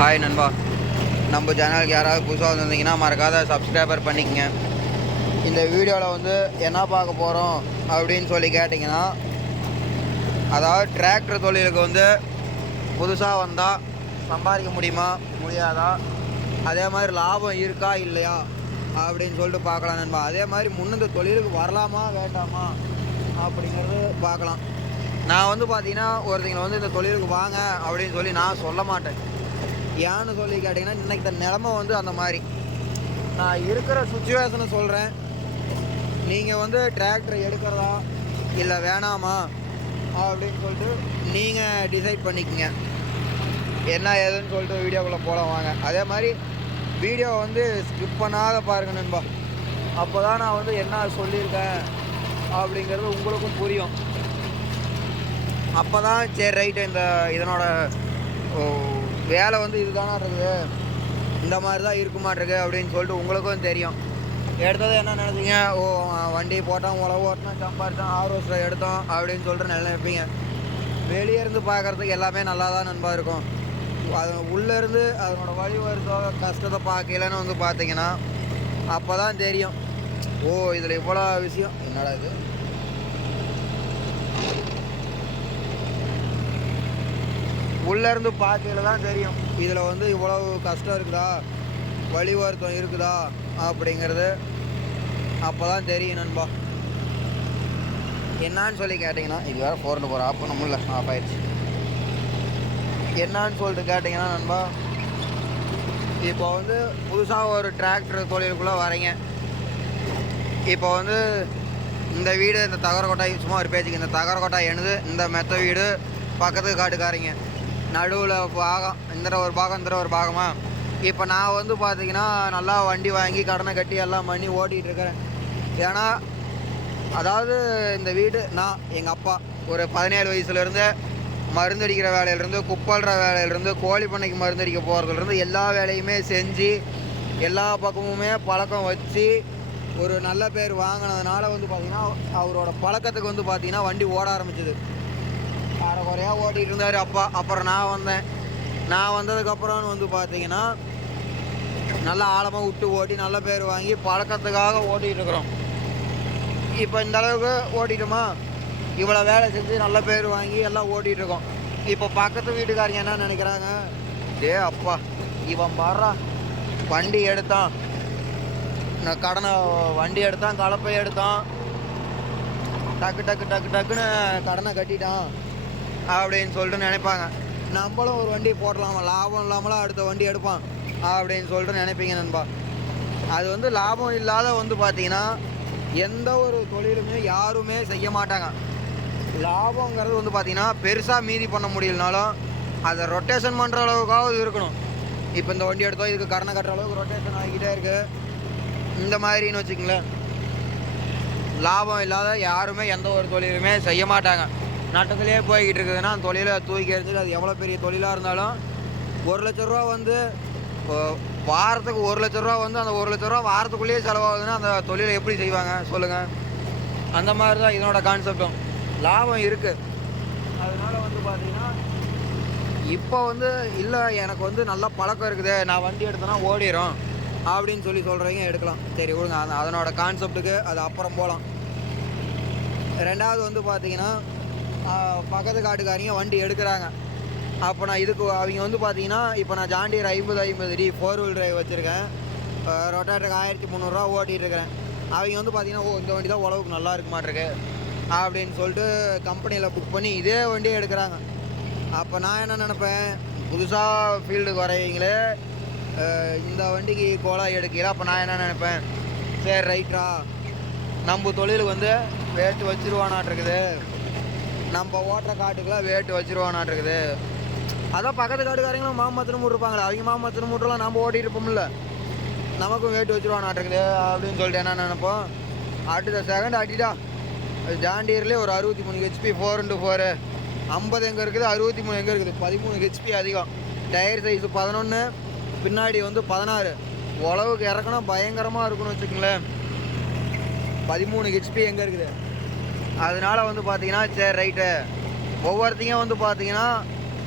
Hi நண்பா. நம்ம சேனலுக்கு யாராவது புதுசாக வந்திருந்தீங்கன்னா மறக்காத சப்ஸ்கிரைபர் பண்ணிக்கங்க. இந்த வீடியோவில் வந்து என்ன பார்க்க போகிறோம் அப்படின்னு சொல்லி கேட்டிங்கன்னா அதாவது டிராக்டர் தொழிலுக்கு வந்து புதுசாக வந்தால் சம்பாதிக்க முடியுமா? முடியாதா? அதே மாதிரி லாபம் இருக்கா? இல்லையா? அப்படின்னு சொல்லிட்டு பார்க்கலாம் நண்பா. அதே மாதிரி முன்னந்த தொழிலுக்கு வரலாமா வேண்டாமா? அப்படிங்கிறது பார்க்கலாம். நான் வந்து பார்த்தீங்கன்னா ஒருத்தங்களை வந்து இந்த தொழிலுக்கு வாங்க அப்படின்னு சொல்லி நான் சொல்ல மாட்டேன். ஏன்னு சொல்லி கேட்டிங்கன்னா இன்னைக்கு இந்த நிலமை வந்து அந்த மாதிரி. நான் இருக்கிற சுச்சுவேஷனை சொல்கிறேன் நீங்கள் வந்து டிராக்டர் எடுக்கிறதா இல்லை வேணாமா அப்படின்னு சொல்லிட்டு நீங்கள் டிசைட் பண்ணிக்கங்க. என்ன ஏதுன்னு சொல்லிட்டு வீடியோக்குள்ளே போகலாம் வாங்க. அதே மாதிரி வீடியோ வந்து ஸ்கிப் பண்ணாத பாருங்க நண்பா. அப்போ தான் நான் வந்து என்ன சொல்லியிருக்கேன் அப்படிங்கிறது உங்களுக்கும் புரியும். அப்போ தான் சரி ரைட்டு இந்த இதனோட ஓ, வேலை வந்து இதுதானா இருக்குது இந்த மாதிரி தான் இருக்குமாட்டிருக்கு அப்படின்னு சொல்லிட்டு உங்களுக்கும் தெரியும். எடுத்தது என்ன நினைச்சீங்க? ஓ வண்டி போட்டோம் உழவு ஓட்டினோம் சம்பாரிச்சோம் ஆரோஸில் எடுத்தோம் அப்படின்னு சொல்லிட்டு நல்லா நினைப்பீங்க. வெளியே இருந்து பார்க்குறதுக்கு எல்லாமே நல்லா தான் நண்பா இருக்கும். அது உள்ளேருந்து அதனோட வழி வருதோ கஷ்டத்தை பார்க்கலன்னு வந்து பார்த்தீங்கன்னா அப்போ தான் தெரியும். ஓ இதில் இவ்வளோ விஷயம். என்னடா இது? உள்ளேருந்து இருந்து தான் தெரியும். இதில் வந்து இவ்வளவு கஷ்டம் இருக்குதா? வழி வருத்தம் இருக்குதா? அப்படிங்கிறது அப்போ தான் தெரியும் நண்பா. என்னான்னு சொல்லி கேட்டிங்கன்னா இது வேறு ஃபோர்னு போகிற ஆஃப் பண்ண முடியல ஆஃப் ஆயிடுச்சு. என்னான்னு சொல்லிட்டு கேட்டிங்கன்னா நண்பா இப்போ வந்து புதுசாக ஒரு டிராக்டர் தொழிலுக்குள்ளே வரீங்க. இப்போ வந்து இந்த வீடு இந்த தகர கொட்டாய் சும்மா ஒரு பேச்சுக்கு இந்த தகர கொட்டாய் எழுது இந்த மெத்த வீடு பக்கத்துக்கு காட்டுக்காரங்க. நடுவில் பாகம் இந்த ஒரு பாகம் இந்த ஒரு பாகமாக இப்போ நான் வந்து பார்த்தீங்கன்னா நல்லா வண்டி வாங்கி கடனை கட்டி எல்லாம் பண்ணி ஓட்டிகிட்ருக்கிறேன் ஏன்னா அதாவது இந்த வீடு நான் எங்கள் அப்பா ஒரு பதினேழு வயசுலேருந்து மருந்தடிக்கிற வேலையிலேருந்து குப்பல்ற வேலையிலேருந்து கோழி பண்ணைக்கு மருந்தடிக்க போகிறதுலேருந்து எல்லா வேலையுமே செஞ்சு எல்லா பக்கமுமே பழக்கம் வச்சு ஒரு நல்ல பேர் வாங்கினதுனால வந்து பார்த்திங்கன்னா அவரோட பழக்கத்துக்கு வந்து பார்த்திங்கன்னா வண்டி ஓட ஆரம்பிச்சிது. அரை குறையாக ஓட்டிகிட்டு இருந்தார் அப்பா அப்புறம் நான் வந்தேன். நான் வந்ததுக்கப்புறம் வந்து பார்த்தீங்கன்னா நல்லா ஆழமாக விட்டு ஓட்டி நல்ல பேர் வாங்கி பழக்கத்துக்காக ஓட்டிகிட்டு இருக்கிறோம் இப்போ இந்த அளவுக்கு ஓட்டிட்டோமா? இவ்வளோ வேலை செஞ்சு நல்ல பேர் வாங்கி எல்லாம் ஓட்டிகிட்டு இருக்கோம் இப்போ பக்கத்து வீட்டுக்காரங்க என்ன நினைக்கிறாங்க? டே அப்பா இவன் பாடுறா. வண்டி எடுத்தான். நான் கடனை வண்டி எடுத்தான் கலப்பை எடுத்தான். டக்கு டக்கு டக்கு டக்குன்னு கடனை கட்டிட்டான். அப்படின்னு சொல்லிட்டு நினைப்பாங்க. நம்மளும் ஒரு வண்டி போடலாமா? லாபம் இல்லாமலாம் அடுத்த வண்டி எடுப்பான் அப்படின்னு சொல்லிட்டு நினைப்பீங்க நண்பா. அது வந்து லாபம் இல்லாத வந்து பார்த்தீங்கன்னா எந்த ஒரு தொழிலுமே யாருமே செய்ய மாட்டாங்க. லாபங்கிறது வந்து பார்த்திங்கன்னா பெருசாக மீதி பண்ண முடியலனாலும் அதை ரொட்டேஷன் பண்ணுற அளவுக்காவது இருக்கணும். இப்போ இந்த வண்டி எடுத்தோம் இதுக்கு கடனை கட்டுற அளவுக்கு ரொட்டேஷன் ஆகிக்கிட்டே இருக்குது இந்த மாதிரின்னு வச்சுக்கங்களேன். லாபம் இல்லாத யாருமே எந்த ஒரு தொழிலுமே செய்ய மாட்டாங்க. நட்டத்திலே போய்கிட்டு இருக்குதுன்னா அந்த தொழிலை தூக்கி எறிஞ்சிட்டு அது எவ்வளோ பெரிய தொழிலாக இருந்தாலும் ஒரு லட்ச ரூபா வந்து வாரத்துக்கு ஒரு லட்ச ரூபா வந்து அந்த ஒரு லட்ச ரூபா வாரத்துக்குள்ளேயே செலவாகுதுன்னா அந்த தொழிலை எப்படி செய்வாங்க? சொல்லுங்கள் அந்த மாதிரி தான் இதனோட கான்செப்டும் லாபம் இருக்குது அதனால் வந்து பார்த்தீங்கன்னா இப்போ வந்து இல்லை எனக்கு வந்து நல்ல பழக்கம் இருக்குது. நான் வண்டி எடுத்தேன்னா ஓடிடும் அப்படின்னு சொல்லி சொல்கிறவங்க எடுக்கலாம். சரி விடுங்க. அது அதனோட கான்செப்டுக்கு அது அப்புறம் போகலாம் ரெண்டாவது வந்து பார்த்தீங்கன்னா பக்கத்து காட்டுக்காரங்க வண்டி எடுக்கிறாங்க. அப்போ நான் இதுக்கு அவங்க வந்து பார்த்தீங்கன்னா இப்போ நான் ஜாண்டியர் ஐம்பது ஐம்பது டி ஃபோர் வீல் டிரைவ் வச்சுருக்கேன். ரொட்டாட்டருக்கு ஆயிரத்தி முந்நூறுரூவா ஓட்டிகிட்டு அவங்க வந்து பார்த்தீங்கன்னா ஓ இந்த வண்டி தான் உழவுக்கு நல்லா இருக்க மாட்டிருக்கு. அப்படின்னு சொல்லிட்டு கம்பெனியில் புக் பண்ணி இதே வண்டியை எடுக்கிறாங்க. அப்போ நான் என்ன நினப்பேன்? புதுசாக ஃபீல்டுக்கு வரையீங்களே இந்த வண்டிக்கு கோலா எடுக்கல அப்போ நான் என்ன நினைப்பேன்? சரி ரைட்ரா நம்ம தொழிலுக்கு வந்து வேட்டு வச்சுருவானாட்டிருக்குது நம்ம ஓட்டுற காட்டுக்கெல்லாம் வேட்டு வச்சிருவானாட்டிருக்குது அதான் பக்கத்து காட்டுக்காரங்களும் மாமத்திரம் இருப்பாங்களே அவங்க மாமத்திரம் மூட்டெல்லாம் நம்ம ஓட்டிட்டு இருப்போம்ல. நமக்கும் வேட்டு வச்சிருவானாட்டிருக்குது அப்படின்னு சொல்லிட்டு என்ன நினைப்போம்? அடுத்த செகண்ட் அடிடா. ஜாண்டியர்லேயே ஒரு அறுபத்தி மூணு ஹெச்பி ஃபோர் இன்ட்டு ஃபோரு ஐம்பது எங்கே இருக்குது? அறுபத்தி மூணு எங்கே இருக்குது? பதிமூணு ஹெச்பி அதிகம். டயர் சைஸ் பதினொன்று பின்னாடி வந்து பதினாறு. உழவுக்கு இறக்கணும் பயங்கரமாக இருக்குன்னு வச்சுக்கோங்களேன். பதிமூணு ஹெச்பி எங்கே இருக்குது? அதனால வந்து பார்த்தீங்கன்னா சரி ரைட்டு ஒவ்வொருத்தையும் வந்து பார்த்தீங்கன்னா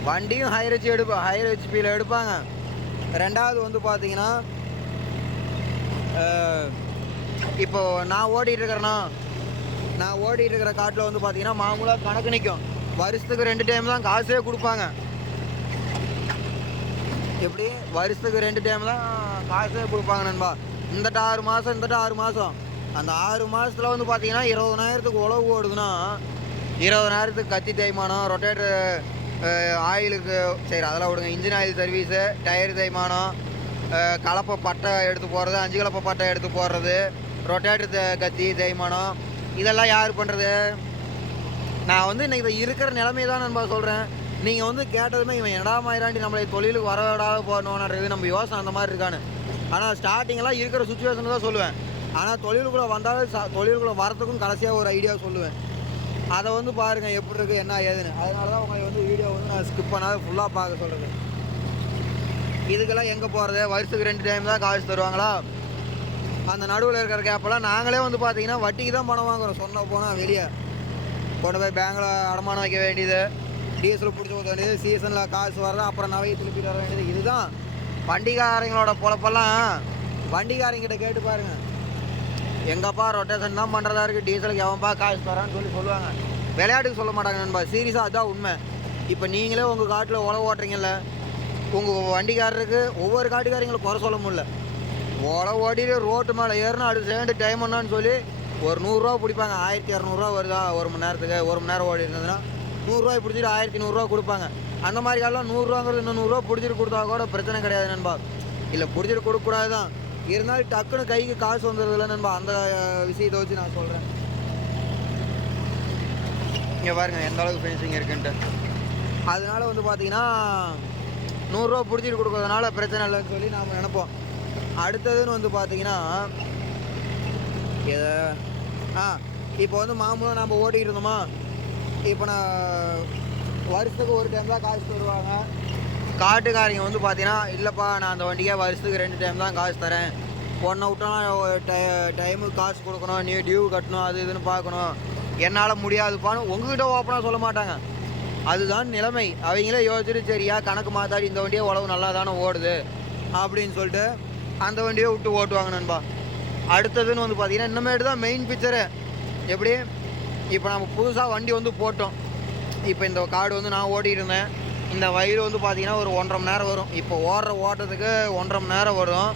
வண்டியும் ஹையர் ஹெச்பி எடுப்பா ஹையர் ஹெச்பியில் எடுப்பாங்க. ரெண்டாவது வந்து பார்த்தீங்கன்னா இப்போ நான் ஓடிட்டு இருக்கிறேன்னா நான் ஓடிட்டு இருக்கிற காட்டில் வந்து பார்த்தீங்கன்னா மாமூலாக கணக்கு நிற்கும் வருஷத்துக்கு ரெண்டு டைம் தான் காசே கொடுப்பாங்க. எப்படி? வருஷத்துக்கு ரெண்டு டைம் தான் காசே கொடுப்பாங்க நண்பா. இந்தட்ட ஆறு மாதம் இந்தட்ட ஆறு மாதம் அந்த ஆறு மாதத்தில் வந்து பார்த்தீங்கன்னா இருபதனாயிரத்துக்கு உழவு ஓடுதுன்னா இருபதனாயிரத்துக்கு கத்தி தேய்மானம் ரொட்டேட்டர் ஆயிலுக்கு சரி அதெல்லாம் விடுங்க. இன்ஜின் ஆயில் சர்வீஸு டயர் தேய்மானம் கலப்பை பட்டை எடுத்து போடுறது அஞ்சு கலப்பை பட்டை எடுத்து போடுறது ரொட்டேட்டர் கத்தி தேய்மானம். இதெல்லாம் யார் பண்ணுறது நான் வந்து இன்றைக்கி இதை இருக்கிற நிலைமை தான் நண்பா சொல்கிறேன் நீங்கள் வந்து கேட்டதுமே இவன் என்னடா மாயிராண்டி நம்மளை தொழிலுக்கு வரவிடாத போகணுன்றது நம்ம யோசனை அந்த மாதிரி இருக்கான்னு. ஆனால் ஸ்டார்டிங்கெல்லாம் இருக்கிற சுச்சுவேஷன் தான் சொல்லுவேன். ஆனால் தொழிலுக்குள்ளே வந்தாலும் ச தொழிலுக்குள்ளே வரத்துக்கும் கடைசியாக ஒரு ஐடியா சொல்லுவேன். அதை வந்து பாருங்கள் எப்படி இருக்குது என்ன ஏதுன்னு. அதனால தான் உங்களை வந்து வீடியோ வந்து நான் ஸ்கிப் பண்ணாத ஃபுல்லாக பார்க்க சொல்கிறேன் இதுக்கெல்லாம் எங்கே போகிறது வருஷத்துக்கு ரெண்டு டைம் தான் காசு தருவாங்களா? அந்த நடுவில் இருக்கிற கேப்பெல்லாம் நாங்களே வந்து பார்த்தீங்கன்னா வட்டிக்கு தான் பணம் வாங்குறோம். சொன்ன போனால் வெளியே. கொண்டு போய் பேங்கில் அடமானம் வைக்க வேண்டியது டீசல் பிடிச்சி ஊற்ற வேண்டியது சீசனில் காசு வர்றது அப்புறம் நவையை திருப்பி வர வேண்டியது. இதுதான். வண்டிக்காரங்களோட பொழப்பெல்லாம் வண்டிக்காரங்கிட்ட கேட்டு பாருங்கள் எங்கப்பா ரொட்டேஷன் தான் பண்ணுறதா இருக்குது டீசலுக்கு எவன்ப்பா காசு தரான்னு சொல்லி சொல்லுவாங்க. விளையாட்டுக்கு சொல்ல மாட்டாங்க நண்பா. சீரியஸாக அதுதான் உண்மை. இப்போ நீங்களே உங்கள் காட்டில் உழவு ஓட்டுறீங்கல்ல உங்கள் வண்டிக்காரருக்கு ஒவ்வொரு காட்டுக்காரங்களும் குறை சொல்ல முடியல. உழவு ஓடிட்டு ரோட்டு மேலே ஏறினா அடுத்த செகண்ட் டைம் என்னான்னு சொல்லி ஒரு நூறுரூவா பிடிப்பாங்க. ஆயிரத்தி இரநூறுவா வருதா? ஒரு மணி நேரத்துக்கு ஒரு மணி நேரம் ஓடி இருந்ததுன்னா நூறுரூவாய் பிடிச்சிட்டு ஆயிரத்தி நூறுரூவா கொடுப்பாங்க. அந்த மாதிரி காலம் நூறுரூவாங்கிறது இன்னும் நூறுரூவா பிடிச்சிட்டு கொடுத்தா கூட பிரச்சனை கிடையாது நண்பா. இல்லை பிடிச்சிட்டு கொடுக்கக்கூடாது தான் இருந்தாலும் டக்குன்னு கைக்கு காசு வந்துடுதுல நண்பா அந்த விஷயத்தை வச்சு நான் சொல்கிறேன் இங்கே பாருங்க எந்த அளவுக்கு ஃபினிஷிங் இருக்குன்ட்டு. அதனால வந்து பார்த்தீங்கன்னா நூறுரூவா பிடிச்சிட்டு கொடுக்கறதுனால பிரச்சனை இல்லைன்னு சொல்லி நாம் நினைப்போம். அடுத்ததுன்னு வந்து பார்த்தீங்கன்னா எதை ஆ இப்போ வந்து மாமூலாக நம்ம ஓட்டிக்கிட்டு இருந்தோமா? இப்போ நான் வருஷத்துக்கு ஒரு டைம் தான் காசு தருவாங்க. காட்டுக்காரங்க வந்து பார்த்தீங்கன்னா இல்லைப்பா நான் அந்த வண்டிக்கே வருஷத்துக்கு ரெண்டு டைம் தான் காசு தரேன். பொண்ணை விட்டோன்னா டைமுக்கு காசு கொடுக்கணும். நீ டியூ கட்டணும் அது இதுன்னு பார்க்கணும் என்னால் முடியாதுப்பான்னு உங்ககிட்ட ஓப்பனாக சொல்ல மாட்டாங்க. அதுதான் நிலைமை. அவங்களே யோசிச்சுட்டு சரியா கணக்கு மாத்தாடி இந்த வண்டியே உழவு நல்லா தானே ஓடுது? அப்படின்னு சொல்லிட்டு அந்த வண்டியை விட்டு ஓட்டுவாங்க நண்பா. அடுத்ததுன்னு வந்து பார்த்தீங்கன்னா இன்னமேட்டு தான் மெயின் பிக்சரு எப்படி? இப்போ நம்ம புதுசாக வண்டி வந்து போட்டோம். இப்போ இந்த காடு வந்து நான் ஓட்டிகிட்டு இருந்தேன். இந்த வயிறு வந்து பார்த்தீங்கன்னா ஒரு ஒன்றரை மணி நேரம் வரும். இப்போ ஓடுற ஓட்டத்துக்கு ஒன்றரை மணி நேரம் வரும்.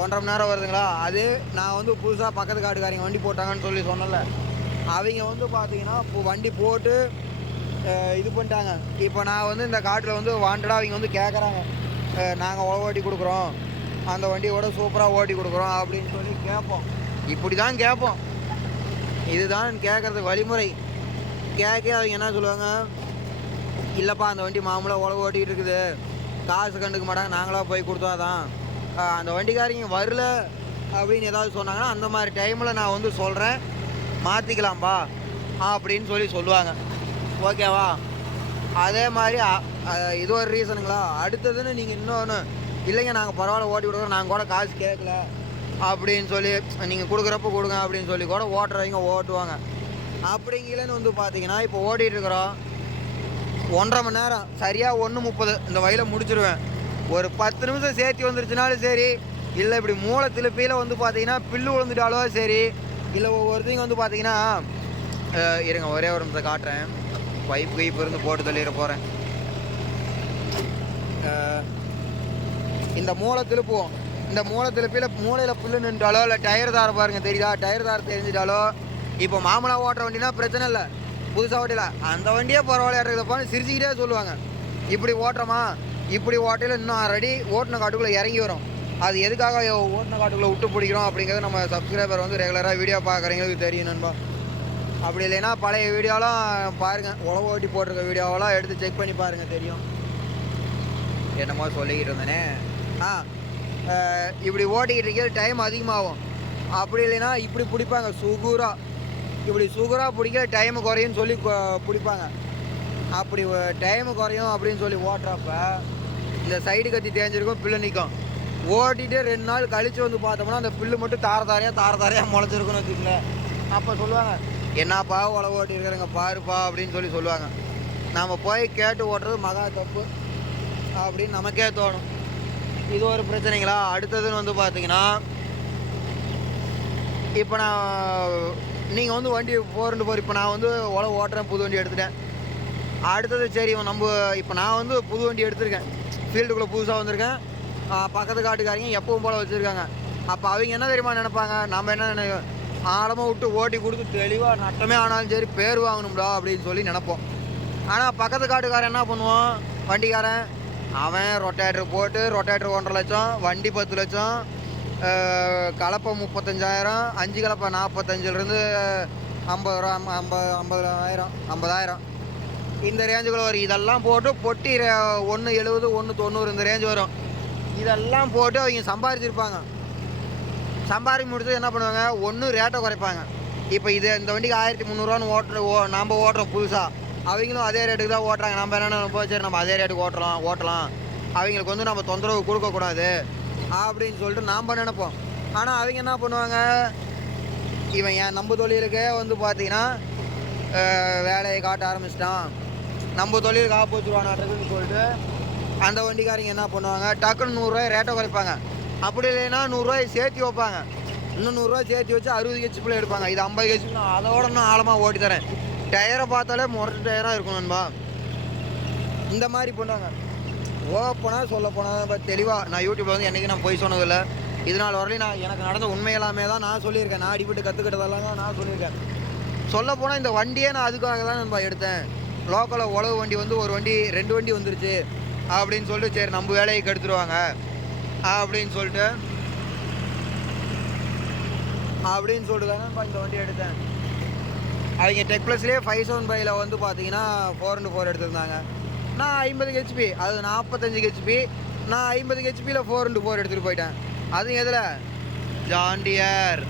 ஒன்றரை மணி நேரம் வருதுங்களா? அது நான் வந்து புதுசாக பக்கத்து காட்டுக்காரங்க வண்டி போட்டாங்கன்னு சொல்லி சொன்னல அவங்க வந்து பார்த்தீங்கன்னா இப்போ வண்டி போட்டு இது பண்ணிட்டாங்க. இப்போ நான் வந்து இந்த காட்டில் வந்து வாண்டடாக அவங்க வந்து கேட்குறாங்க நாங்கள் உழவு ஓட்டி கொடுக்குறோம். அந்த வண்டியோட சூப்பராக ஓட்டி கொடுக்குறோம் அப்படின்னு சொல்லி கேட்போம் இப்படி தான் கேட்போம் இதுதான் கேட்குறது வழிமுறை. கேட்க அவங்க என்ன சொல்லுவாங்க? இல்லைப்பா அந்த வண்டி மாமூலாக உழவு ஓட்டிகிட்டு இருக்குது காசு கண்டுக்க மாட்டாங்க நாங்களாக போய் கொடுத்தாதான். அந்த வண்டிக்காரங்க வரல அப்படின்னு ஏதாவது சொன்னாங்கன்னா அந்த மாதிரி டைமில் நான் வந்து சொல்கிறேன் மாற்றிக்கலாம்ப்பா அப்படின்னு சொல்லி சொல்லுவாங்க. ஓகேவா அதே மாதிரி இது ஒரு ரீசனுங்களா அடுத்ததுன்னு நீங்கள் இன்னொன்று இல்லைங்க நாங்கள் பரவாயில்ல ஓட்டி விடுறோம் நாங்கள் கூட காசு கேட்கல அப்படின்னு சொல்லி நீங்கள் கொடுக்குறப்ப கொடுங்க அப்படின்னு சொல்லி கூட ஓட்டுறவங்க ஓட்டுவாங்க. அப்படிங்கலன்னு வந்து பார்த்தீங்கன்னா இப்போ ஓட்டிகிட்டு இருக்கிறோம் ஒன்றரை மணி நேரம். சரியாக ஒன்று முப்பது. இந்த வயலை முடிச்சிருவேன். ஒரு பத்து நிமிஷம் சேர்த்து வந்துருச்சுனாலும் சரி இல்லை இப்படி மூளை திருப்பியில் வந்து பார்த்தீங்கன்னா பில்லு விழுந்துட்டாலோ சரி இல்லை ஒவ்வொருத்தையும் வந்து பார்த்தீங்கன்னா இருங்க ஒரே ஒரு நிமிஷம் காட்டுறேன். பைப் கைப் இருந்து போட்டு தள்ளிட போகிறேன் இந்த மூளை திருப்புவோம் இந்த மூளை திருப்பியில் மூளையில் புல்லு நின்றாலோ இல்லை டயர் தார பாருங்க தெரியுதா? டயர் தார தெரிஞ்சிட்டாலோ இப்போ மாமலா ஓட்டுற வண்டினா பிரச்சனை இல்லை. புதுசாக ஓட்டில அந்த வண்டியே பரவாயில்லையாட்டுறதப்பான்னு சிரிச்சுக்கிட்டே சொல்லுவாங்க. இப்படி ஓட்டுறோமா? இப்படி ஓட்டையில் இன்னும் ஆல்ரெடி ஓட்டின காட்டுக்குள்ளே இறங்கி வரும். அது எதுக்காக ஓட்டின காட்டுக்குள்ளே விட்டு பிடிக்கிறோம் அப்படிங்கிறது நம்ம சப்ஸ்கிரைபர் வந்து ரெகுலராக வீடியோ பார்க்குறவங்களுக்கு தெரியும் நண்பா. அப்படி இல்லைன்னா பழைய வீடியோலாம் பாருங்கள் உழவு ஓட்டி போட்டிருக்க வீடியோவெல்லாம் எடுத்து செக் பண்ணி பாருங்கள் தெரியும். என்னமோ சொல்லிக்கிட்டு இருந்தேனே. ஆ இப்படி ஓட்டிக்கிட்டு இருக்கிறது டைம் அதிகமாகும். அப்படி இல்லைன்னா இப்படி பிடிப்பாங்க. சுகூராக இப்படி சுகராக பிடிக்க டைம் குறையும் சொல்லி பிடிப்பாங்க. அப்படி டைம் குறையும் அப்படின்னு சொல்லி ஓட்டுறப்ப இந்த சைடு கத்தி தேஞ்சிருக்கும் பில்லு நிற்கும் ஓட்டிகிட்டே ரெண்டு நாள் கழித்து வந்து பார்த்தோம்னா அந்த பில்லு மட்டும் தார தாரையாக தார தாரையாக முளைச்சிருக்குன்னு வச்சுக்கோங்களேன். அப்போ சொல்லுவாங்க என்னப்பா உழவு ஓட்டி இருக்கிறேங்க பாருப்பா அப்படின்னு சொல்லி சொல்லுவாங்க. நாம் போய் கேட்டு ஓட்டுறது மகா தப்பு அப்படின்னு நமக்கே தோணும். இது ஒரு பிரச்சனைங்களா? அடுத்ததுன்னு வந்து பார்த்தீங்கன்னா இப்போ நான் நீங்கள் வந்து வண்டி ஃபோர் போகிற இப்போ நான் வந்து உழவு ஓட்டுறேன் புது வண்டி எடுத்துட்டேன். அடுத்தது சரி நம்ம இப்போ நான் வந்து புது வண்டி எடுத்திருக்கேன். ஃபீல்டுக்குள்ளே புதுசாக வந்திருக்கேன். பக்கத்து காட்டுக்காரங்க எப்பவும் போல் வச்சுருக்காங்க. அப்போ அவங்க என்ன தெரியுமா நினைப்பாங்க? நம்ம என்ன நினை ஆழமாக விட்டு ஓட்டி கொடுத்து தெளிவாக நட்டமே ஆனாலும் சரி பேர் வாங்கணும்டா அப்படின்னு சொல்லி நினைப்போம். ஆனால் பக்கத்து காட்டுக்காரன் என்ன பண்ணுவான்? வண்டிக்காரன் அவன் ரொட்டேட்டர் போட்டு ரொட்டேட்டர் ஒன்றரை லட்சம் வண்டி பத்து லட்சம் கலப்பை முப்பத்தஞ்சாயிரம் அஞ்சு கலப்பை நாற்பத்தஞ்சிலிருந்து ஐம்பது ரூபா ஐம்பது ஐம்பதாயிரம் ஐம்பதாயிரம். இந்த ரேஞ்சுக்குள்ளே வரும். இதெல்லாம் போட்டு பொட்டி ஒன்று எழுபது ஒன்று தொண்ணூறு இந்த ரேஞ்ச் வரும். இதெல்லாம் போட்டு அவங்க சம்பாரிச்சிருப்பாங்க. சம்பாரி முடிச்சு என்ன பண்ணுவாங்க? ஒன்று ரேட்டை குறைப்பாங்க. இப்போ இது இந்த வண்டிக்கு ஆயிரத்தி முந்நூறுவான்னு ஓட்டுற ஓ நம்ம ஓட்டுறோம் புதுசாக அவங்களும் அதே ரேட்டுக்கு தான் ஓட்டுறாங்க. நம்ம என்னென்ன நினைப்போம், சரி நம்ம அதே ரேட்டுக்கு ஓட்டலாம் ஓட்டலாம். அவங்களுக்கு வந்து நம்ம தொந்தரவு கொடுக்கக்கூடாது. அப்படின்னு சொல்லிட்டு நாம் நினைப்போம். ஆனால் அவங்க என்ன பண்ணுவாங்க? இவன் என் நம்ம தொழிலுக்கே வந்து பார்த்தீங்கன்னா வேலையை காட்ட ஆரம்பிச்சிட்டான். நம்ம தொழிலுக்கு ஆப்போச்சுருவானாட்டுன்னு சொல்லிட்டு அந்த வண்டிக்காரங்க என்ன பண்ணுவாங்க? டக்குன்னு நூறுரூவாய் ரேட்டை குறைப்பாங்க. அப்படி இல்லைன்னா நூறுரூவாய் சேர்த்து வைப்பாங்க. இன்னும் நூறுரூவா சேர்த்து வச்சு அறுபது ஹெச்பில் எடுப்பாங்க. இது ஐம்பது ஹெச்பி அதோட இன்னும் ஆழமாக ஓட்டி தரேன். டயரை பார்த்தாலே முரட்டு டயராக இருக்கும் நண்பா. இந்த மாதிரி பண்ணுவாங்க. ஓப்பனாக சொல்ல போனால் இப்போ தெளிவாக நான் யூடியூப்ல வந்து என்றைக்கு நான் போய் சொன்னதில்லை. இது நாள் வரலையும் நான் எனக்கு நடந்த உண்மை எல்லாமே தான் நான் சொல்லியிருக்கேன். நான் அடிபட்டு கற்றுக்கிட்டதெல்லாம் தான் நான் சொல்லியிருக்கேன். சொல்ல போனால் இந்த வண்டியே நான் அதுக்காக தான் நண்பா எடுத்தேன். லோக்கலில் உழவு வண்டி வந்து ஒரு வண்டி ரெண்டு வண்டி வந்துருச்சு. அப்படின்னு சொல்லிட்டு சரி நம்ம வேலையை கெடுத்துருவாங்க அப்படின்னு சொல்லிட்டு அப்படின்னு சொல்லிட்டு தானே இப்போ இந்த வண்டி எடுத்தேன். அவங்க டெக் ப்ளஸ்லேயே ஃபைவ் செவன் ஃபைவ்ல வந்து பார்த்தீங்கன்னா ஃபோர் இன்ட்டு ஃபோர் எடுத்திருந்தாங்க. நான் ஐம்பது ஹெச்பி அது நாற்பத்தஞ்சு ஹெச்பி நான் ஐம்பது ஹெச்பியில் ஃபோர் இன்ட்டு ஃபோர் எடுத்துகிட்டு போயிட்டேன். அதுவும் எதில்? John Deere.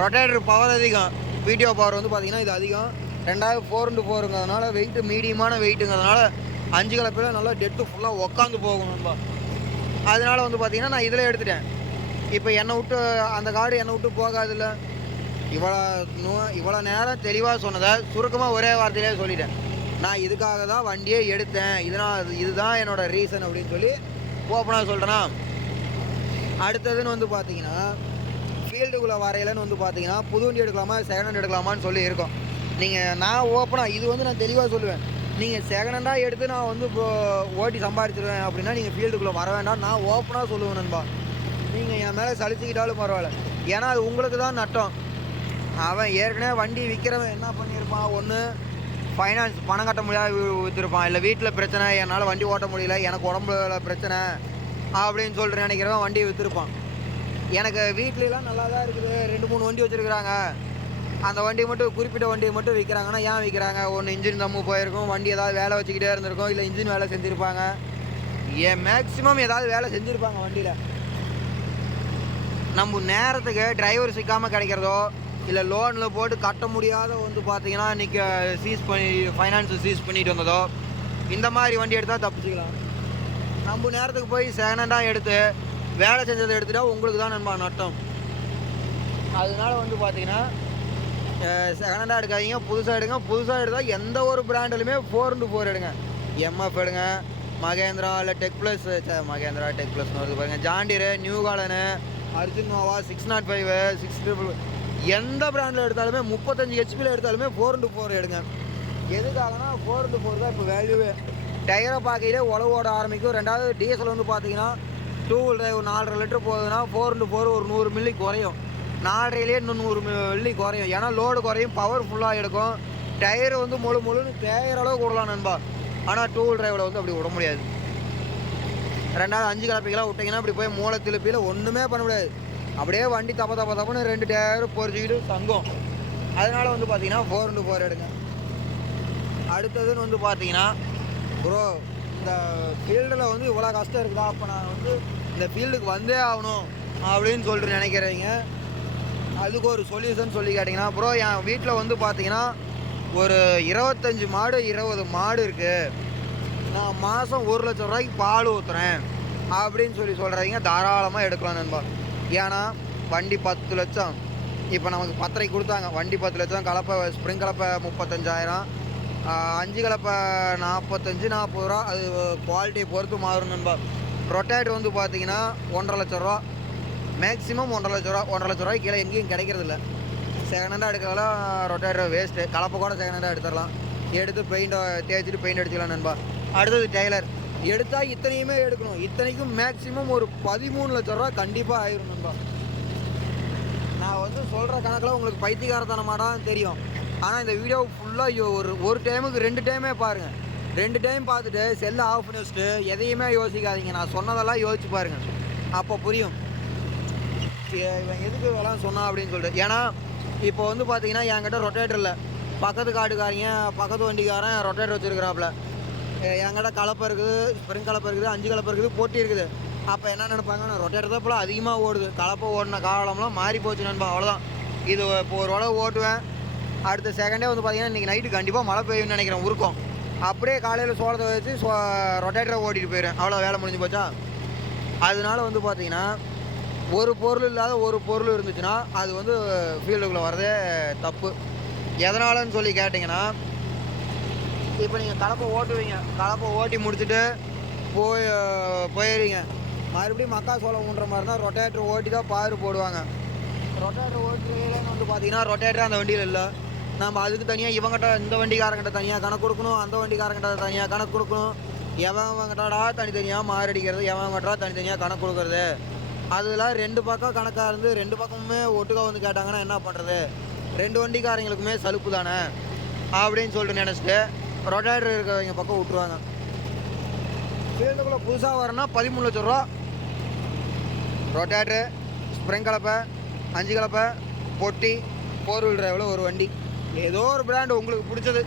ரொட்டேட்டர் பவர் அதிகம். வீடியோ பவர் வந்து பார்த்திங்கன்னா இது அதிகம். ரெண்டாவது ஃபோர் இன்ட்டு ஃபோருங்கிறதுனால வெயிட்டு மீடியமான வெயிட்டுங்கிறதுனால அஞ்சு கலப்பையில் நல்லா டெட்டு ஃபுல்லாக உக்காந்து போகும் நண்பா. அதனால வந்து பார்த்திங்கன்னா நான் இதில் எடுத்துட்டேன். இப்போ என்னை விட்டு அந்த காடு என்னை விட்டு போகாதில்ல. இவ்வளோ இவ்வளோ நேரம் தெளிவாக சொன்னதை சுருக்கமாக ஒரே வார்த்தையிலே சொல்லிட்டேன். நான் இதுக்காக தான் வண்டியே எடுத்தேன். இதனால் இதுதான் என்னோட ரீசன் அப்படின்னு சொல்லி ஓப்பனாக சொல்கிறேன்னா அடுத்ததுன்னு வந்து பார்த்தீங்கன்னா ஃபீல்டுக்குள்ளே வரையிலன்னு வந்து பார்த்தீங்கன்னா புது வண்டி எடுக்கலாமா செகண்ட் ஹேண்ட் எடுக்கலாமான்னு சொல்லி இருக்கோம். நீங்கள் நான் ஓப்பனாக இது வந்து நான் தெளிவாக சொல்லுவேன். நீங்கள் செகண்ட் ஹேண்டாக எடுத்து நான் வந்து இப்போ ஓட்டி சம்பாதிச்சிருவேன் அப்படின்னா நீங்கள் ஃபீல்டுக்குள்ளே வர வேண்டாம் நான் ஓப்பனாக சொல்லுவேன் நண்பா. நீங்கள் என் மேலே சலிச்சுக்கிட்டாலும் பரவாயில்ல. ஏன்னா அது உங்களுக்கு தான் நட்டம். அவன் ஏற்கனவே வண்டி விற்கிறவன் என்ன பண்ணியிருப்பான்? ஒன்று ஃபைனான்ஸ் பணம் கட்ட முடியாத விற்றுருப்பான் இல்லை வீட்டில் பிரச்சனை என்னால் வண்டி ஓட்ட முடியல எனக்கு உடம்புல பிரச்சனை அப்படின்னு சொல்லிட்டு நினைக்கிறவன் வண்டியை விற்றுருப்பான் எனக்கு வீட்லலாம் நல்லா தான் இருக்குது. ரெண்டு மூணு வண்டி வச்சுருக்குறாங்க. அந்த வண்டியை மட்டும் குறிப்பிட்ட வண்டியை மட்டும் விற்கிறாங்கன்னா ஏன் விற்கிறாங்க ஒன்று இன்ஜின் தம்மு போயிருக்கும். வண்டி ஏதாவது வேலை வச்சுக்கிட்டே இருந்திருக்கும். இல்லை இன்ஜின் வேலை செஞ்சுருப்பாங்க. ஏன் மேக்ஸிமம் ஏதாவது வேலை செஞ்சுருப்பாங்க வண்டியில். நம்ம நேரத்துக்கு டிரைவர் சிக்காமல் கிடைக்கிறதோ இல்லை லோனில் போட்டு கட்ட முடியாத வந்து பார்த்தீங்கன்னா இன்றைக்கி சீஸ் பண்ணி ஃபைனான்ஸை சீஸ் பண்ணிட்டு வந்ததோ இந்த மாதிரி வண்டி எடுத்தால் தப்பிச்சுக்கலாம். நம்ம நேரத்துக்கு போய் செகண்ட் ஹேண்டாக எடுத்து வேலை செஞ்சதை எடுத்துட்டா உங்களுக்கு தான் நண்பா நட்டம். அதனால வந்து பார்த்தீங்கன்னா செகண்ட் ஹேண்டாக எடுக்காதீங்க புதுசாக எடுங்க. புதுசாக எடுத்தால் எந்த ஒரு பிராண்டிலுமே ஃபோர் இன்ட்டு ஃபோர் எடுங்க. எம்எஃப் எடுங்க மகேந்திரா இல்லை டெக் ப்ளஸ் மகேந்திரா டெக் ப்ளஸ்னு வருது பாருங்கள் John Deere new காலனு Arjun Novo six nought five six triple எந்த பிராண்டில் எடுத்தாலுமே முப்பத்தஞ்சு ஹெச்பியில் எடுத்தாலுமே ஃபோர் இன்ட்டு ஃபோர் எடுங்க. எதுக்காகனா ஃபோர் இன்ட்டு ஃபோர் தான் இப்போ வேல்யூவே டயரை பார்க்கையிலே உழவு ஓட ஆரம்பிக்கும். ரெண்டாவது டீசல் வந்து பார்த்தீங்கன்னா டூ வீலர் ஒரு நாலரை லிட்டர் போகுதுன்னா ஃபோர் இன்ட்டு ஃபோர் ஒரு நூறு மில்லி குறையும். நாலரையிலே இன்னும் நூறு மில்லி குறையும். ஏன்னா லோடு குறையும் பவர் ஃபுல்லாக எடுக்கும். டயர் வந்து முழு முழுன்னு தேயிற அளவுக்கு விடலாம் நண்பா. ஆனால் டூ வீல் டிரைவில் வந்து அப்படி விட முடியாது. ரெண்டாவது அஞ்சு கலப்பைகளாக விட்டிங்கன்னா அப்படி போய் மூளை திருப்பியில் ஒன்றுமே பண்ண முடியாது. அப்படியே வண்டி தப்ப தப்ப தப்புன்னு ரெண்டு டயரும் பொறிச்சிக்கிட்டு தங்கும். அதனால் வந்து பார்த்தீங்கன்னா ஃபோர் இன்ட்டு ஃபோர் எடுங்க. அடுத்ததுன்னு வந்து பார்த்தீங்கன்னா ப்ரோ இந்த ஃபீல்டில் வந்து இவ்வளோ கஷ்டம் இருக்குதா? அப்போ நான் வந்து இந்த ஃபீல்டுக்கு வந்தே ஆகணும் அப்படின்னு சொல்லிட்டு நினைக்கிறீங்க. அதுக்கு ஒரு சொல்யூஷன் சொல்லி கேட்டிங்கன்னா ப்ரோ என் வீட்டில் வந்து பார்த்தீங்கன்னா ஒரு இருபத்தஞ்சி மாடு இருபது மாடு இருக்குது நான் மாதம் ஒரு லட்சம் ரூபாய்க்கு பால் ஊற்றுறேன் அப்படின்னு சொல்லி சொல்கிறீங்க தாராளமாக எடுக்கலாம் நண்பா. ஏன்னா வண்டி பத்து லட்சம். இப்போ நமக்கு பத்தரை கொடுத்தாங்க. வண்டி பத்து லட்சம் கலப்பை ஸ்ப்ரிங் கலப்பை முப்பத்தஞ்சாயிரம். அஞ்சு கலப்பை நாற்பத்தஞ்சு நாற்பது ரூபா. அது குவாலிட்டியை பொறுத்து மாறும் நண்பா. ரொட்டேட்டர் வந்து பார்த்தீங்கன்னா ஒன்றரை லட்ச ரூபா. மேக்ஸிமம் ஒன்றரை லட்ச ரூபா. ஒன்றரை லட்ச ரூபாய்க்கு கீழே எங்கேயும் கிடைக்கிறதில்ல. செகண்ட் ஹேண்டாக எடுக்கிறதெல்லாம் ரொட்டேட்டர் வேஸ்ட்டு கலப்பை கூட செகண்ட் ஹேண்டாக எடுத்துடலாம். எடுத்து பெயிண்ட்டை தேய்ச்சிட்டு பெயிண்ட் அடிச்சுக்கலாம் நண்பா. அடுத்தது டெய்லர் எடுத்தால் இத்தனையுமே எடுக்கணும். இத்தனைக்கும் மேக்ஸிமம் ஒரு பதிமூணு லட்ச ரூபா கண்டிப்பாக ஆயிரும் நண்பா. நான் வந்து சொல்கிற கணக்கில் உங்களுக்கு பைத்தியகாரத்தனமாக தான் தெரியும். ஆனால் இந்த வீடியோ ஃபுல்லாக ஒரு ஒரு டைமுக்கு ரெண்டு டைமே பாருங்கள் ரெண்டு டைம் பார்த்துட்டு செல்லை ஆஃப் பண்ணி வச்சுட்டு எதையுமே யோசிக்காதீங்க. நான் சொன்னதெல்லாம் யோசிச்சு பாருங்கள் அப்போ புரியும். இவன் எதுக்கு இதெல்லாம் சொன்னான் அப்படின்னு சொல்லிட்டு. ஏன்னா இப்போ வந்து பார்த்தீங்கன்னா என்கிட்ட ரொட்டேட்டர் இல்லை. பக்கத்து காட்டுக்காரங்க பக்கத்து வண்டிக்காரன் ரொட்டேட்டர் வச்சுருக்கிறாப்புல. என்கிட்ட கலப்பை இருக்குது? ஸ்ப்ரிங் கலப்பை இருக்குது அஞ்சு கலப்பை இருக்குது போட்டி இருக்குது. அப்போ என்ன நினைப்பாங்க நான் ரொட்டேட்டர் தான் இப்போலாம் அதிகமாக ஓடுது. கலப்பை ஓடின காலம்லாம் மாறி போச்சு நண்பா அவ்வளோதான் இது இப்போ ஒரு அளவு ஓட்டுவேன். அடுத்த செகண்டே வந்து பார்த்தீங்கன்னா இன்றைக்கி நைட்டு கண்டிப்பாக மழை பெய்யும்னு நினைக்கிறேன் உருக்கம். அப்படியே காலையில் சோளத்தை வச்சு சோ ரொட்டேட்டரை ஓட்டிட்டு போயிடுவேன் அவ்வளோ வேலை முடிஞ்சு போச்சா? அதனால வந்து பார்த்தீங்கன்னா ஒரு பொருள் இல்லாத ஒரு பொருள் இருந்துச்சுன்னா அது வந்து ஃபீல்டுக்குள்ளே வரதே தப்பு. எதனாலன்னு சொல்லி கேட்டிங்கன்னா இப்போ நீங்கள் கலப்பை ஓட்டுவீங்க. கலப்பை ஓட்டி முடிச்சுட்டு போய் போயிடுவீங்க மறுபடியும் மக்காசோளம் ஊன்ற மாதிரி தான் ரொட்டேட்டர் ஓட்டி தான் பாரு போடுவாங்க. ரொட்டேட்டர் ஓட்டிலேன்னு வந்து பார்த்தீங்கன்னா ரொட்டேட்டர் அந்த வண்டியில் இல்லை. நம்ம அதுக்கு தனியாக இவங்கிட்ட இந்த வண்டிக்காரங்கிட்ட தனியாக கணக்கு கொடுக்கணும் அந்த வண்டிக்காரங்கிட்ட தனியாக கணக்கு கொடுக்கணும். எவன் அவங்ககிட்டடா தனித்தனியாக மாரடிக்கிறது எவன் அவங்கடா தனித்தனியாக கணக்கு கொடுக்கறது? அதெல்லாம் ரெண்டு பக்கம் கணக்காக இருந்து ரெண்டு பக்கமுமே ஒட்டுக்காக வந்து கேட்டாங்கன்னா என்ன பண்ணுறது ரெண்டு வண்டிக்காரங்களுக்குமே சலுப்பு தானே? அப்படின்னு சொல்லிட்டு நினச்சிட்டு ரொட்டேட்டர் இருக்கிறவங்க பக்கம் விட்ருவாங்க ஃபீல்டுக்குள்ளே புதுசாக வரனா பதிமூணு லட்ச ரூபா. ரொட்டேட்ரு ஸ்ப்ரிங் கலப்பை அஞ்சு கலப்பை பொட்டி ஃபோர் வீல் டிரைவில் ஒரு வண்டி. ஏதோ ஒரு பிராண்டு உங்களுக்கு பிடிச்சது.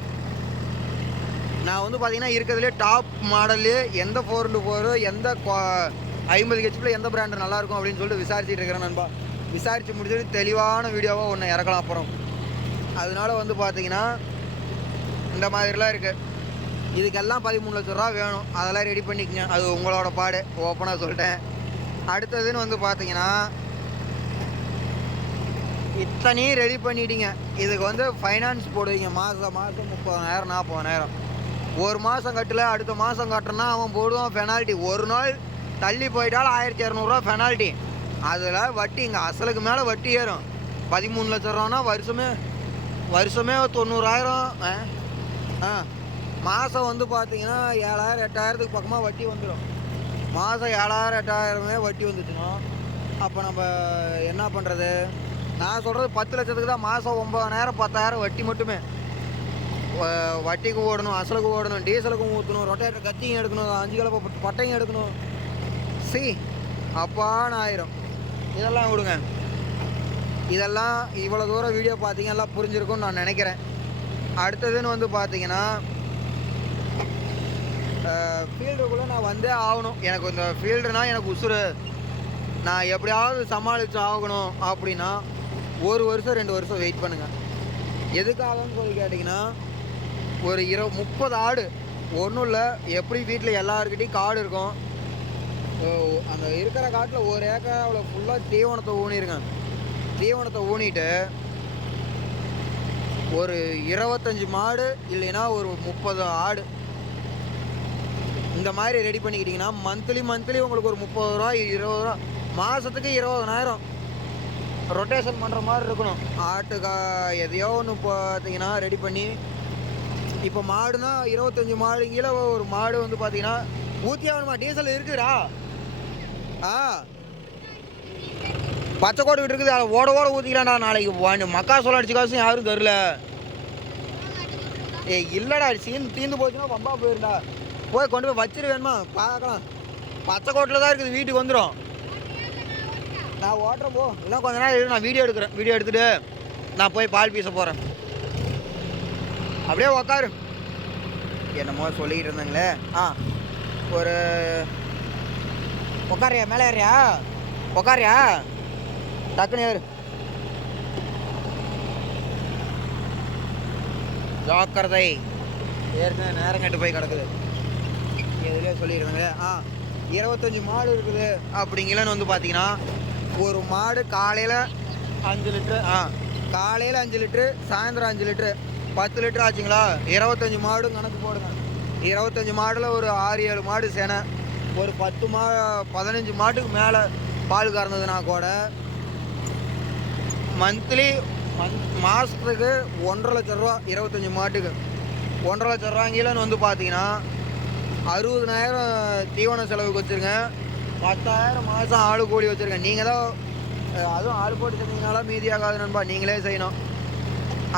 நான் வந்து பார்த்தீங்கன்னா இருக்கிறதுலே டாப் மாடல்லே எந்த ஃபோர் இன்ட்டு ஃபோரு எந்த குவா- ஐம்பது ஹெச்பியில் எந்த பிராண்டு நல்லாயிருக்கும் அப்படின்னு சொல்லிட்டு விசாரிச்சுட்டு இருக்கிறேன் நண்பா. விசாரித்து முடிச்சுட்டு தெளிவான வீடியோவாக ஒன்று இறக்கலாம் அப்புறம். அதனால வந்து பார்த்தீங்கன்னா இந்த மாதிரிலாம் இருக்குது இதுக்கெல்லாம் பதிமூணு லட்ச ரூபா வேணும். அதெல்லாம் ரெடி பண்ணிக்கங்க. அது உங்களோட பாடு. ஓப்பனாக சொல்லிட்டேன் அடுத்ததுன்னு வந்து பார்த்தீங்கன்னா இத்தனையும் ரெடி பண்ணிட்டீங்க. இதுக்கு வந்து ஃபைனான்ஸ் போடுவீங்க. மாதம் மாதம் முப்பதாயிரம் நாற்பதாயிரம் ஒரு மாதம் கட்டல அடுத்த மாதம் கட்டினா அவன் போடுவான் பெனால்ட்டி ஒரு நாள் தள்ளி போயிட்டாலும் ஆயிரத்தி இரநூறுவா பெனால்ட்டி அதில் வட்டி இங்கே அசலுக்கு மேலே வட்டி ஏறும். பதிமூணு லட்ச ரூபானா வருஷமே வருஷமே தொண்ணூறாயிரம் ஆ. மாதம் வந்து பார்த்தீங்கன்னா ஏழாயிரம் எட்டாயிரத்துக்கு பக்கமாக வட்டி வந்துடும் மாதம் ஏழாயிரம் எட்டாயிரமே வட்டி வந்துச்சுன்னா அப்போ நம்ம என்ன பண்ணுறது நான் சொல்கிறது பத்து லட்சத்துக்கு தான் மாதம் ஒம்பதாயிரம் பத்தாயிரம் வட்டி மட்டுமே. வ- வட்டிக்கு ஓடணும் அசலுக்கு ஓடணும் டீசலுக்கும் ஊற்றணும் ரொட்டேட்டர் கத்தியும் எடுக்கணும் அஞ்சு கிலோ பட்டையும் எடுக்கணும். சி அப்பான்னு ஆயிரும். இதெல்லாம் விடுங்க. இதெல்லாம் இவ்வளோ தூரம் வீடியோ பார்த்தீங்க எல்லாம் புரிஞ்சிருக்கும்னு நான் நினைக்கிறேன். அடுத்ததுன்னு வந்து பார்த்தீங்கன்னா ஃபீல்டுக்குள்ளே நான் வந்தே ஆகணும். எனக்கு இந்த ஃபீல்டுனா எனக்கு உசுறு. நான் எப்படியாவது சமாளித்து ஆகணும் அப்படின்னா ஒரு வருஷம் ரெண்டு வருஷம் வெயிட் பண்ணுங்கள் எதுக்காகன்னு சொல்லி கேட்டிங்கன்னா ஒரு இரு முப்பது ஆடு. ஒன்றும் இல்லை எப்படி வீட்டில் எல்லாருக்கிட்டையும் காடு இருக்கும். அந்த இருக்கிற காட்டில் ஒரு ஏக்கராவில் ஃபுல்லாக தீவனத்தை ஊனிருங்க. தீவனத்தை ஊனிட்டு ஒரு இருபத்தஞ்சி மாடு இல்லைன்னா ஒரு முப்பது ஆடு. இந்த மாதிரி ரெடி பண்ணிக்கிட்டிங்கன்னா மந்த்லி மந்த்லி உங்களுக்கு ஒரு முப்பது ரூபா இருபது ரூபா மாதத்துக்கு இருபதனாயிரம். ரொட்டேஷன் பண்ணுற மாதிரி இருக்கணும். ஆட்டுக்கா எதையோ ஒன்று பார்த்தீங்கன்னா ரெடி பண்ணி இப்போ மாடுனா இருபத்தஞ்சி மாடு கீழே ஒரு மாடு வந்து பார்த்தீங்கன்னா ஊற்றி ஆகணுமா? டீசல் இருக்குடா ஆ. பச்சை கோடு வீடு இருக்குது அதை ஓட ஓட ஊற்றிக்கலாம்டா நாளைக்கு. வண்டி மக்கா சோளம் அடிச்சுக்காசும் யாரும் தரல. ஏய் இல்லைடா சீன் தீந்து போச்சுன்னா பம்பா போயிருந்தா. போய் கொண்டு போய் வச்சிரு வேணுமா பார்க்கலாம். பச்சை கோட்டில் தான் இருக்குது வீட்டுக்கு வந்துடும் நான் ஓட்டுறேன் போ. இல்லை கொஞ்ச நேரம் நான் வீடியோ எடுக்கிறேன். வீடியோ எடுத்துகிட்டு நான் போய் பால் பீச போகிறேன் அப்படியே உக்காரு. என்னமோ சொல்லிக்கிட்டு இருந்தாங்களே. ஆ ஒரு உக்காரியா மேலே ஏறியா உக்காரியா டக்குனு ஏறு. ஜாக்கிரதை. ஏற்கனவே நேரம் கெட்டு போய் கிடக்குது. எதுலேயே சொல்லிடுறாங்களே ஆ இருபத்தஞ்சி மாடு இருக்குது அப்படிங்கலன்னு வந்து பார்த்தீங்கன்னா ஒரு மாடு காலையில் அஞ்சு லிட்ரு ஆ காலையில் அஞ்சு லிட்ரு சாயந்தரம் அஞ்சு லிட்ரு. பத்து லிட்டர் ஆச்சுங்களா? இருபத்தஞ்சி மாடும் கணக்கு போடுங்க. இருபத்தஞ்சி மாடில் ஒரு ஆறு ஏழு மாடு சேனை. ஒரு பத்து மா பதினஞ்சு மாட்டுக்கு மேலே பால் கறந்ததுன்னா கூட மந்த்லி மந்த் மாதத்துக்கு ஒன்றரை லட்ச ரூபா இருபத்தஞ்சி மாட்டுக்கு. ஒன்றரை லட்ச ரூபாங்கிலன்னு வந்து பார்த்தீங்கன்னா அறுபதனாயிரம் தீவன செலவுக்கு வச்சுருங்க பத்தாயிரம் மாதம் ஆளு கூலி வச்சுருங்க நீங்கள் தான் அதுவும் ஆள் போட்டு செஞ்சீங்கனால மீதியாகாது நண்பா நீங்களே செய்யணும்.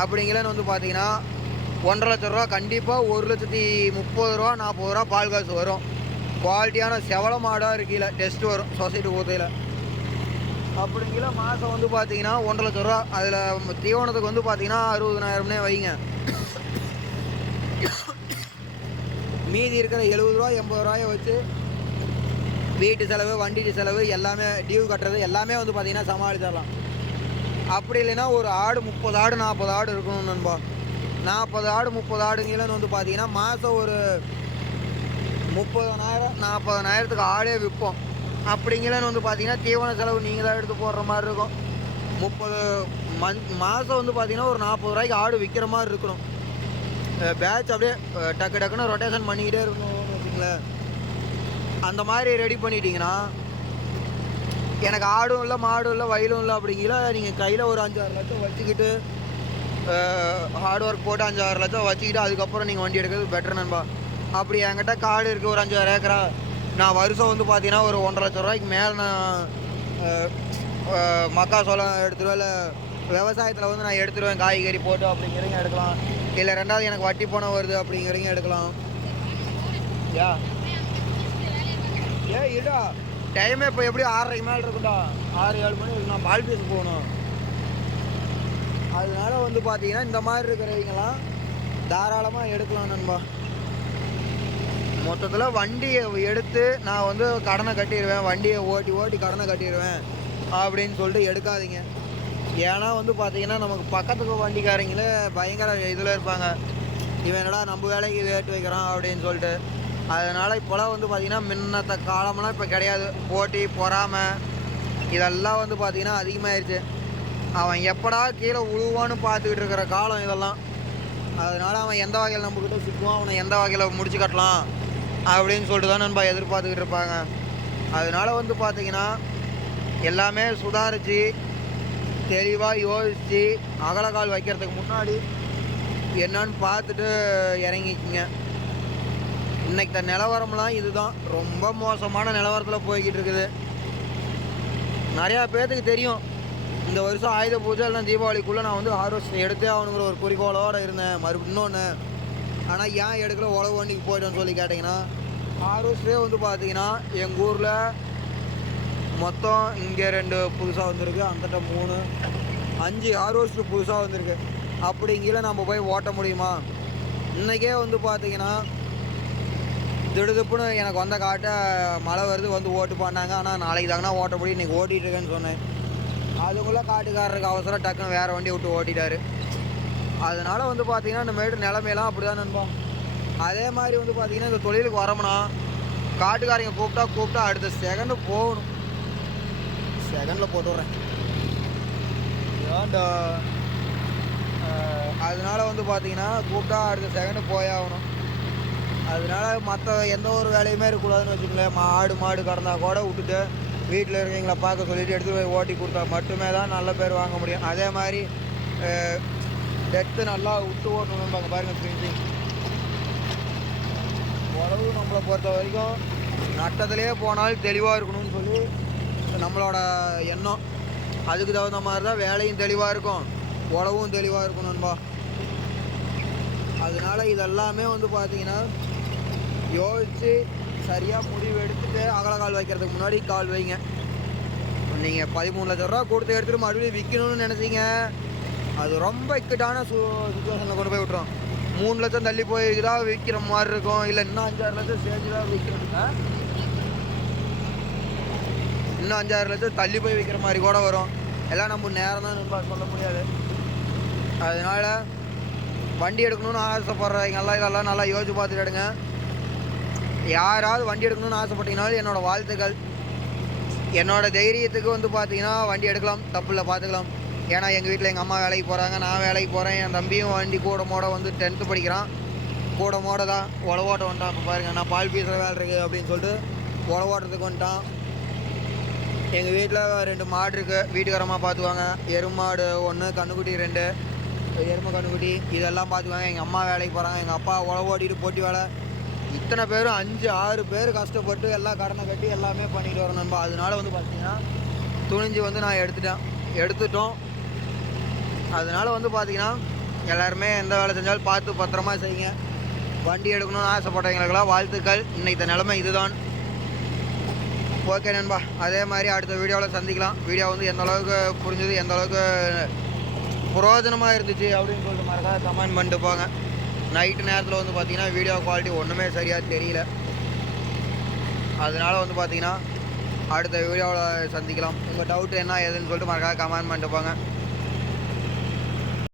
அப்படிங்களேன்னு வந்து பார்த்தீங்கன்னா ஒன்றரை லட்ச ரூபா கண்டிப்பாக ஒரு லட்சத்தி முப்பது ரூபா நாற்பது ரூபா பால் காசு வரும். குவாலிட்டியான செவல மாடாக இருக்கீல டெஸ்ட் வரும் சொசைட்டி ஊத்தையில் அப்படிங்கிற மாதம் வந்து பார்த்தீங்கன்னா ஒன்றரை லட்ச ரூபா. அதில் தீவனத்துக்கு வந்து பார்த்தீங்கன்னா அறுபதனாயிரம்னே வைங்க. மீதி இருக்கிற எழுபது ரூபா எண்பது ரூபாயை வச்சு வீட்டு செலவு வண்டி செலவு எல்லாமே டியூ கட்டுறது எல்லாமே வந்து பார்த்தீங்கன்னா சமாளிச்சிடலாம். அப்படி இல்லைன்னா ஒரு ஆடு முப்பது ஆடு நாற்பது ஆடு இருக்கணும் நண்பா. நாற்பது ஆடு முப்பது ஆடுங்கன்னு வந்து பார்த்தீங்கன்னா மாதம் ஒரு முப்பதனாயிரம் நாற்பதனாயிரத்துக்கு ஆடே விற்போம். அப்படிங்கலன்னு வந்து பார்த்தீங்கன்னா தீவன செலவு நீங்கள் தான் எடுத்து போடுற மாதிரி இருக்கும். முப்பது மந் மாதம் வந்து பார்த்தீங்கன்னா ஒரு நாற்பது ரூபாய்க்கு ஆடு விற்கிற மாதிரி இருக்கணும். பேட்ச் அப்படியே டக்கு டக்குன்னு ரொட்டேஷன் பண்ணிக்கிட்டே இருக்கணும் வச்சுங்களேன் அந்த மாதிரி ரெடி பண்ணிட்டீங்கன்னா எனக்கு ஆடும் இல்லை மாடும் இல்லை வயலும் இல்லை அப்படிங்கிற நீங்கள் கையில் ஒரு அஞ்சாறு லட்சம் வச்சுக்கிட்டு ஹார்ட் ஒர்க் போட்டு அஞ்சாறு லட்சம் வச்சுக்கிட்டு அதுக்கப்புறம் நீங்கள் வண்டி எடுக்கிறது பெட்டர் நண்பா. அப்படி என்கிட்ட காடு இருக்குது ஒரு அஞ்சாறு ஏக்கரா. நான் வருஷம் வந்து பார்த்தீங்கன்னா ஒரு ஒன்றரை லட்ச ரூபாய்க்கு மேலே நான் மக்காசோளம் எடுத்துருவேன் இல்லை விவசாயத்தில் வந்து நான் எடுத்துருவேன் காய்கறி போட்டு அப்படிங்கிறீங்க எடுக்கலாம். இல்லை ரெண்டாவது எனக்கு வட்டி பணம் வருது அப்படிங்கிறீங்க எடுக்கலாம். யா? ஏ இல்லடா டைமே இப்போ எப்படி ஆறரைக்கு மேலே இருக்கும்டா. ஆறு ஏழு மணி இருக்கு நான் பால் போகணும். அதனால வந்து பார்த்தீங்கன்னா இந்த மாதிரி இருக்கிறவங்களாம் தாராளமாக எடுக்கலாம் நண்பா. மொத்தத்தில் வண்டியை எடுத்து நான் வந்து கடனை கட்டிடுவேன். வண்டியை ஓட்டி ஓட்டி கடனை கட்டிடுவேன். அப்படின்னு சொல்லிட்டு எடுக்காதீங்க. ஏன்னா வந்து பார்த்தீங்கன்னா நமக்கு பக்கத்துக்கு வண்டிக்காரங்களே பயங்கர இதில் இருப்பாங்க. இவன் என்னடா நம்ம வேலைக்கு வேட்டு வைக்கிறான் அப்படின்னு சொல்லிட்டு. அதனால் இப்போலாம் வந்து பார்த்தீங்கன்னா முன்னத்த காலமெல்லாம் இப்போ கிடையாது. போட்டி பொறாமை இதெல்லாம் வந்து பார்த்தீங்கன்னா அதிகமாகிடுச்சு அவன் எப்படா கீழே உழுவான்னு பார்த்துக்கிட்டு இருக்கிற காலம் இதெல்லாம். அதனால் அவன் எந்த வகையில் நம்மக்கிட்ட சுற்றுவான்? அவனை எந்த வகையில் முடிச்சு கட்டலாம்? அப்படின்னு சொல்லிட்டு தான் நண்பா எதிர்பார்த்துக்கிட்டு இருப்பாங்க. அதனால் வந்து பார்த்தீங்கன்னா எல்லாமே சுதாரித்து தெளிவாக யோசித்து அகலக்கால் வைக்கிறதுக்கு முன்னாடி என்னன்னு பார்த்துட்டு இறங்கிக்கிங்க. இன்னைக்கு இந்த நிலவரம்லாம் இதுதான். ரொம்ப மோசமான நிலவரத்தில் போய்கிட்டு இருக்குது. நிறையா பேர்த்துக்கு தெரியும். இந்த வருஷம் ஆயுத பூஜை இல்லை தீபாவளிக்குள்ளே நான் வந்து ஹார்வெஸ்ட் எடுத்தே ஆகணுங்கிற ஒரு குறிக்கோளோடு இருந்தேன். மறுபடியும் இன்னொன்று ஆனால் ஏன் எடுக்கல உழவு வண்டிக்கு போய்ட்டோன்னு சொல்லி கேட்டிங்கன்னா ஹார்வெஸ்டே வந்து பார்த்தீங்கன்னா எங்கள் ஊரில் மொத்தம் இங்கே ரெண்டு புதுசாக வந்திருக்கு அந்தட்ட மூணு அஞ்சு ஹார்வெஸ்ட் புதுசாக வந்திருக்கு. அப்படிங்கில நம்ம போய் ஓட்ட முடியுமா? இன்றைக்கே வந்து பார்த்தீங்கன்னா திடுதுப்புன்னு எனக்கு வந்த காட்ட மழை வருது வந்து ஓட்டு பண்ணாங்க. ஆனால் நாளைக்கு தாங்கண்ணா ஓட்ட முடியும் இன்றைக்கி ஓட்டிகிட்டு இருக்கேன்னு சொன்னேன். அதுக்குள்ளே காட்டுக்காரருக்கு அவசரம் டக்குன்னு வேறு வண்டி விட்டு ஓட்டிட்டாரு. அதனால் வந்து பார்த்தீங்கன்னா இந்த மாரி நிலமையெல்லாம் அப்படி தான் நண்போம் அதே மாதிரி வந்து பார்த்தீங்கன்னா இந்த தொழிலுக்கு வரோம்னா காட்டுக்காரங்க கூப்பிட்டா கூப்பிட்டா அடுத்த செகண்டு போகணும். செகண்டில் போட்டு விட்றேன். அதனால வந்து பார்த்தீங்கன்னா கூப்பிட்டா அடுத்த செகண்டு போயாகணும் அதனால மற்ற எந்த ஒரு வேலையுமே இருக்கக்கூடாதுன்னு வச்சுக்கோங்களேன். மாடு மாடு கடந்தா கூட விட்டுட்டு வீட்டில் இருக்கீங்களா பார்க்க சொல்லிட்டு எடுத்து போய் ஓட்டி கொடுத்தா மட்டுமே தான் நல்ல பேர் வாங்க முடியும். அதே மாதிரி டெத்து நல்லா விட்டு ஓட்டணும்பாங்க பாருங்கள் ஃபினிஷிங் உழவு நம்மளை பொறுத்த வரைக்கும் நட்டத்துலேயே போனாலும் தெளிவாக இருக்கணும்னு சொல்லி நம்மளோட எண்ணம். அதுக்கு தகுந்த மாதிரி தான் வேலையும் தெளிவாக இருக்கும் உழவும் தெளிவாக இருக்கும் நண்பா. அதனால இதெல்லாமே வந்து பார்த்தீங்கன்னா யோசித்து சரியாக முடிவு எடுத்துட்டு அகல கால் வைக்கிறதுக்கு முன்னாடி கால் வைங்க. நீங்கள் பதிமூணு லட்ச ரூபா கொடுத்து எடுத்துகிட்டு மறுபடியும் விற்கணும்னு நினச்சிங்க அது ரொம்ப இக்கட்டான சு சுச்சுவேஷனில் கொண்டு போய் விட்டுரும். மூணு லட்சம் தள்ளி போய்க்குதா விற்கிற மாதிரி இருக்கும். இல்லை இன்னும் அஞ்சாறு லட்சம் சேர்ந்து தான் விற்கிறதுங்க இன்னும் அஞ்சாறு லட்சம் தள்ளி போய் விற்கிற மாதிரி கூட வரும். எல்லாம் நம்ம நேரம் தான் சொல்ல முடியாது. அதனால் வண்டி எடுக்கணும்னு ஆசைப்படுறவங்கெல்லாம் இதெல்லாம் நல்லா யோசிச்சு பார்த்துட்டு எடுங்க. யாராவது வண்டி எடுக்கணும்னு ஆசைப்பட்டீங்கனாலும் என்னோடய வாழ்த்துக்கள். என்னோடய தைரியத்துக்கு வந்து பார்த்தீங்கன்னா வண்டி எடுக்கலாம். தப்பு இல்லை பார்த்துக்கலாம். ஏன்னா எங்கள் வீட்டில் எங்கள் அம்மா வேலைக்கு போகிறாங்க நான் வேலைக்கு போகிறேன் என் தம்பியும் வண்டி கூட மோட வந்து டென்த்து படிக்கிறான். கூட மோட தான் உழவோட்ட வந்துட்டான். இப்போ பாருங்கள் நான் பால் பீசுகிற வேலை இருக்குது அப்படின்னு சொல்லிட்டு உழவோட்டத்துக்கு வந்துட்டான். எங்கள் வீட்டில் ரெண்டு மாடு இருக்குது வீட்டுக்காரமாக பார்த்துக்குவாங்க எருமாடு ஒன்று கண்ணுக்குட்டி ரெண்டு. எருமை கண்ணுக்குட்டி இதெல்லாம் பார்த்துக்குவாங்க எங்கள் அம்மா வேலைக்கு போகிறாங்க எங்கள் அப்பா உழவு ஓட்டிட்டு போட்டி வேலை. இத்தனை பேரும் அஞ்சு ஆறு பேர் கஷ்டப்பட்டு எல்லாம் கடனை கட்டி எல்லாமே பண்ணிட்டு வரணும் நண்பா. அதனால வந்து பார்த்தீங்கன்னா துணிஞ்சு வந்து நான் எடுத்துட்டேன். எடுத்துட்டோம். அதனால வந்து பார்த்தீங்கன்னா எல்லாருமே எந்த வேலை செஞ்சாலும் பார்த்து பத்திரமா செய்யுங்க. வண்டி எடுக்கணும்னு ஆசைப்பட்டவங்களுக்கெல்லாம் வாழ்த்துக்கள். இன்னைக்கு நிலமை இதுதான். ஓகே நண்பா. அதே மாதிரி அடுத்த வீடியோவில் சந்திக்கலாம். வீடியோ வந்து எந்த அளவுக்கு புரிஞ்சுது எந்த அளவுக்கு பிரயோஜனமாக இருந்துச்சு அப்படின்னு சொல்லிட்டு மறக்காத கமெண்ட் பண்ணிட்டு போங்க. நைட்டு நேரத்தில் வந்து பார்த்திங்கன்னா வீடியோ குவாலிட்டி ஒன்றுமே சரியாக தெரியல. அதனால வந்து பார்த்திங்கன்னா அடுத்த வீடியோவில் சந்திக்கலாம். உங்கள் டவுட் என்ன ஏதுன்னு சொல்லிட்டு மறக்காத கமெண்ட் பண்ணிட்டு போங்க.